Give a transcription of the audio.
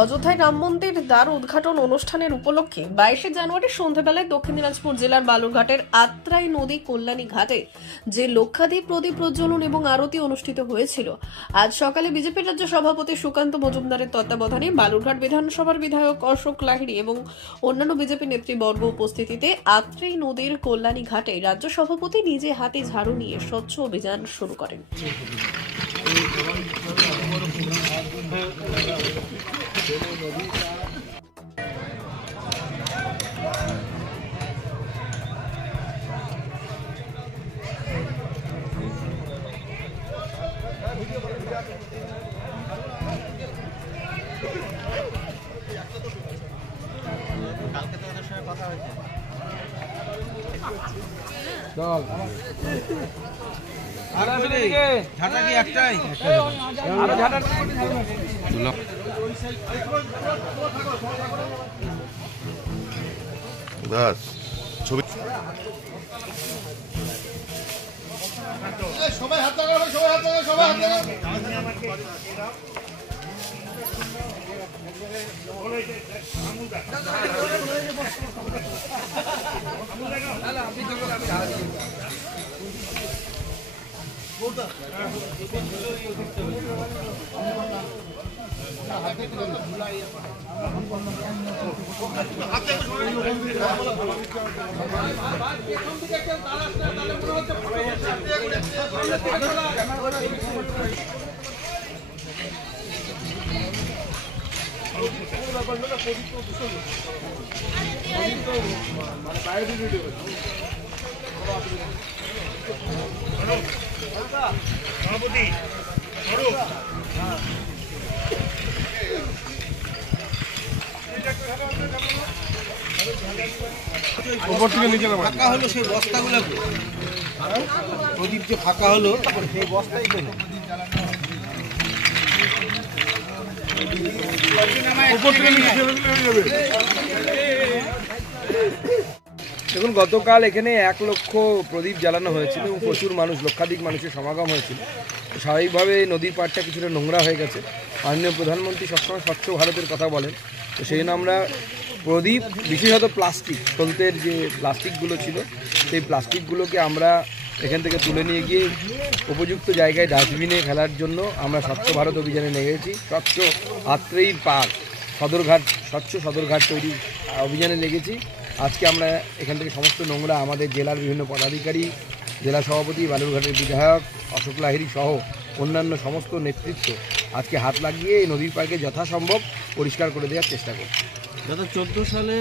অযোধ্যায় রাম মন্দির দ্বার উদ্ঘাটন অনুষ্ঠানের উপলক্ষে 22শে জানুয়ারি সন্ধ্যাবেলায় দক্ষিণ দিনাজপুর জেলার বালুরঘাটের আত্রাই নদী কল্যাণী ঘাটে যে লক্ষাধিক প্রদীপ প্রজ্বলন এবং আরতি অনুষ্ঠিত হয়েছিল। আজ সকালে বিজেপির রাজ্য সভাপতি সুকান্ত মজুমদারের তত্ত্বাবধানে বালুরঘাট বিধানসভার বিধায়ক অশোক লাহিড়ী এবং অন্যান্য বিজেপি নেতৃবর্গ উপস্থিতিতে আত্রাই নদীর কল্যাণী ঘাটে রাজ্য সভাপতি নিজে হাতে ঝাড়ু নিয়ে স্বচ্ছ অভিযান শুরু করেন। সবাই হাত লাগাবে, সবাই হাত লাগাবে, সবাই হাত লাগাবে। ফাঁকা হলো সেই বস্তাগুলো, প্রদীপ যে ফাঁকা হলো সেই বস্তাই কেন? দেখুন, গতকাল এখানে 1 লক্ষ প্রদীপ জ্বালানো হয়েছিল এবং প্রচুর মানুষ, লক্ষাধিক মানুষের সমাগম হয়েছিল। স্বাভাবিকভাবে নদীর পাড়টা কিছুটা নোংরা হয়ে গেছে। মাননীয় প্রধানমন্ত্রী সবসময় স্বচ্ছ ভারতের কথা বলেন, তো সেই জন্য আমরা প্রদীপ, বিশেষত প্লাস্টিক, সলতের যে প্লাস্টিকগুলো ছিল সেই প্লাস্টিকগুলোকে আমরা এখান থেকে তুলে নিয়ে গিয়ে উপযুক্ত জায়গায় ডাস্টবিনে ফেলার জন্য আমরা স্বচ্ছ ভারত অভিযানে লেগেছি। স্বচ্ছ আত্রেই পার্ক সদরঘাট, স্বচ্ছ সদরঘাট তৈরি অভিযানে লেগেছি। আজকে আমরা এখান থেকে সমস্ত নোংরা আমাদের জেলার বিভিন্ন পদাধিকারী, জেলা সভাপতি, বালুরঘাটের বিধায়ক অশোক লাহিড়ী সহ অন্যান্য সমস্ত নেতৃত্ব আজকে হাত লাগিয়ে এই নদীর পাড়কে যথাসম্ভব পরিষ্কার করে দেওয়ার চেষ্টা করছি। গত 14 সালে